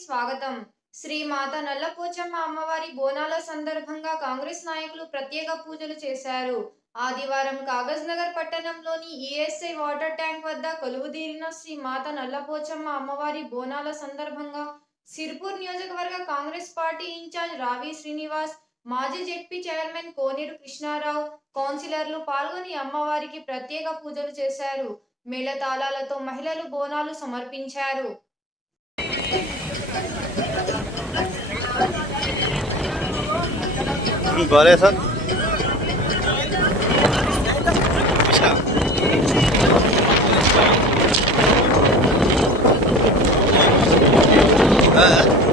స్వాగతం. శ్రీ మాత నల్లపోచమ్మ అమ్మవారి బోనాల సందర్భంగా కాంగ్రెస్ నాయకులు ప్రత్యేక పూజలు చేశారు. ఆదివారం కాగజ్ నగర్ పట్టణంలోని ఈఎస్ఐ వాటర్ ట్యాంక్ వద్ద కొలువుదీరిన శ్రీ మాత నల్లపోచమ్మ అమ్మవారి బోనాల సందర్భంగా సిర్పూర్ నియోజకవర్గ కాంగ్రెస్ పార్టీ ఇన్ఛార్జ్ రావి శ్రీనివాస్ మాజీ జెడ్పీ చైర్మన్ కోనేరు కృష్ణారావు కౌన్సిలర్లు పాల్గొని అమ్మవారికి ప్రత్యేక పూజలు చేశారు. మేళతాళాలతో మహిళలు బోనాలు సమర్పించారు. Baresa. Uh.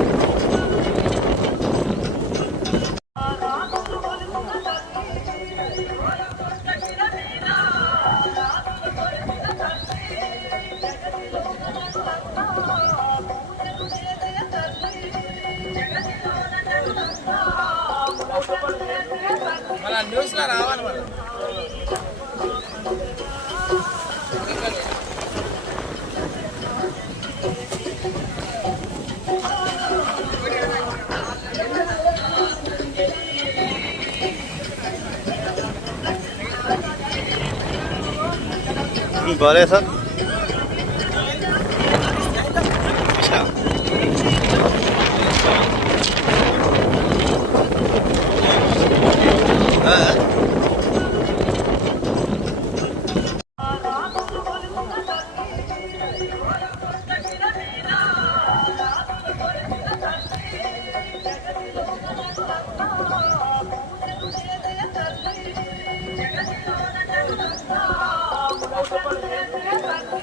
మన న్యూస్లో రావాలి మనం ભલે સર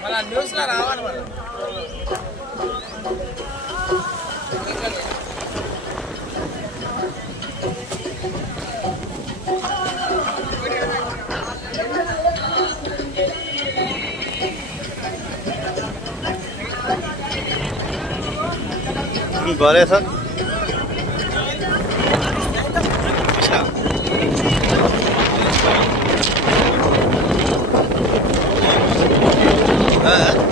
మన న్యూస్ రావాలి మనం बारे सर Uh-huh.